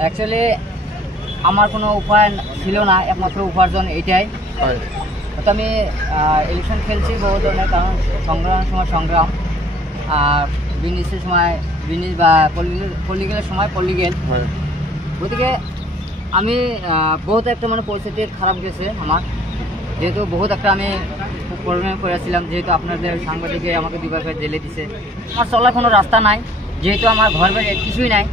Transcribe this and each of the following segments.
Actually আমার কোনো উপায় ছিল না, একমাত্র উপার্জন এইটাই। তো আমি ইলেকশন খেলছি বহু ধরনের, কারণ সংগ্রামের সময় সংগ্রাম, আর বিজনেসের সময় বিজনেস, বা পলিটিক্যালের সময় পলিটিক্যাল। গতিকে আমি বহুত একটা পরিস্থিতির খারাপ গেছে আমার, যেহেতু বহুত একটা আমি প্রবলেম করেছিলাম, যেহেতু আপনাদের সাংবাদিকে আমাকে দুবার করে জেলে দিছে। আমার চলার কোনো রাস্তা নাই, যেহেতু আমার ঘর বাড়ি কিছুই নাই।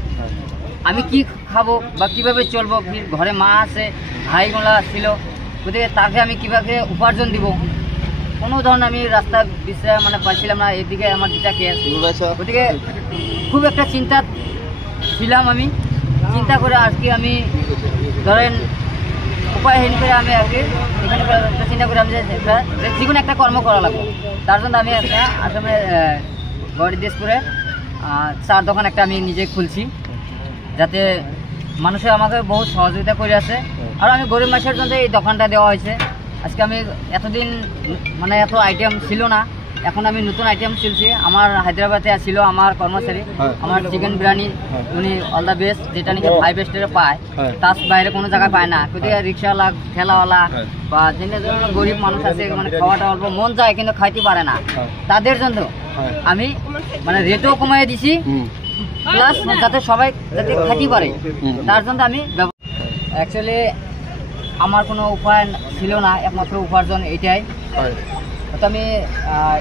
আমি কি খাবো বা কিভাবে চলবো? ঘরে মা আছে, ভাইগুলা ছিল, গতিকে তাকে আমি কীভাবে উপার্জন দিব? কোনো ধরনের আমি রাস্তা বিশ্রাম পাইছিলাম না। এদিকে আমার দুটা কেস, গতিকে খুব একটা চিন্তা ছিলাম। আমি চিন্তা করে আজকে আমি ধরেন উপায়হীন করে আমি আজকে এখানে চিন্তা করে আমি যে কোনো একটা কর্ম করা লাগবে। তার জন্য আমি একটা আসামের গড়দিসপুরে চার দোকান একটা আমি নিজে খুলছি, যাতে মানুষের আমাকে বহুত সহযোগিতা করে আছে। আর আমি গরিব মানুষের জন্য এই দোকানটা দেওয়া হয়েছে। আজকে আমি এতদিন এত আইটেম ছিল না, এখন আমি নতুন আইটেম চলছি। আমার হায়দ্রাবাদে ছিল আমার কর্মচারী, আমার চিকেন বিরিয়ানি উনি অল দ্য বেস্ট, যেটা নাকি 5 স্টারে পায়, তার বাইরে কোনো জায়গায় পায় না। গতিকে রিক্সাওয়ালা, ঠেলাওয়ালা বা যে ধরনের গরিব মানুষ আছে, খাওয়াটা অল্প মন যায় কিন্তু খাইতে পারে না, তাদের জন্য আমি রেটও কমাই দিছি, প্লাস যাতে সবাই যাতে খাইতে পারে, তার জন্য আমি অ্যাকচুয়ালি আমার কোনো উপায় ছিল না, একমাত্র উপার্জন এইটাই। তো আমি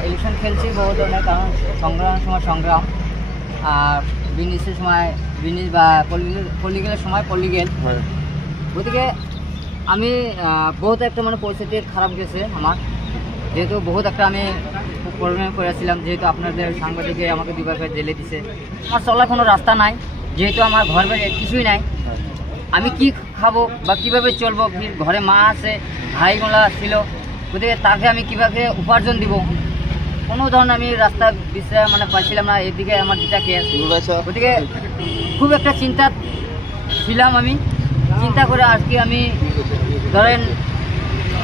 ইলেকশন খেলছি বহু ধরনের, কারণ সংগ্রামের সময় সংগ্রাম, আর বিজনেসের সময় বিজনেস, বা পলিটিক্যালের সময় পলিটিক্যাল। গতিকে আমি বহুত একটা পরিস্থিতির খারাপ গেছে আমার, যেহেতু বহুত একটা আমি প্রবলেম করেছিলাম, যেহেতু আপনাদের সাংবাদিকে আমাকে দুবার করে জেলে দিছে। আমার চলার কোনো রাস্তা নাই, যেহেতু আমার ঘর বাড়ি কিছুই নাই। আমি কি খাবো বা কিভাবে চলবো? ঘরে মা আছে, ভাইগুলা ছিল, গতিকে তাকে আমি কীভাবে উপার্জন দিব? কোনো ধরনের আমি রাস্তা বিশ্রাম পাইছিলাম না। এদিকে আমার দুটা কেস, গতিকে খুব একটা চিন্তা ছিলাম। আমি চিন্তা করে আজকে আমি ধরেন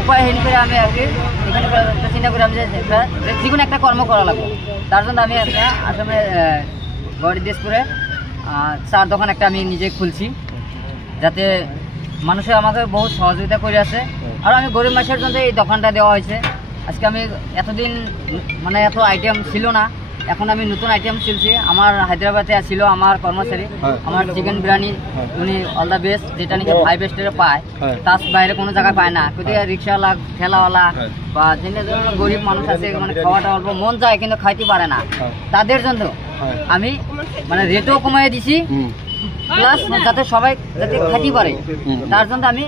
উপায়হীন করে আমি আজকে এখানে চিন্তা করে আমি যে কোনো একটা কর্ম করা লাগবে। তার জন্য আমি একটা আসামের গড়দিসপুরে চার দোকান একটা আমি নিজে খুলছি, যাতে মানুষের আমাকে বহুত সহযোগিতা করে আছে। আর আমি গরিব মানুষের জন্য এই দোকানটা দেওয়া হয়েছে। আজকে আমি এতদিন এত আইটেম ছিল না, এখন আমি নতুন আইটেম চলছি। আমার হায়দ্রাবাদে ছিল আমার কর্মচারী, আমার চিকেন বিরিয়ানি উনি অল দ্য বেস্ট, যেটা নাকি 5 স্টারে পায়, তার বাইরে কোনো জায়গায় পায় না। গতিকে রিক্সাওয়ালা, ঠেলাওয়ালা বা যে ধরনের গরিব মানুষ আছে, খাওয়াটা অল্প মন যায় কিন্তু খাইতে পারে না, তাদের জন্য আমি রেটও কমাই দিছি, প্লাস যাতে সবাই যাতে খাইতে পারে, তার জন্য আমি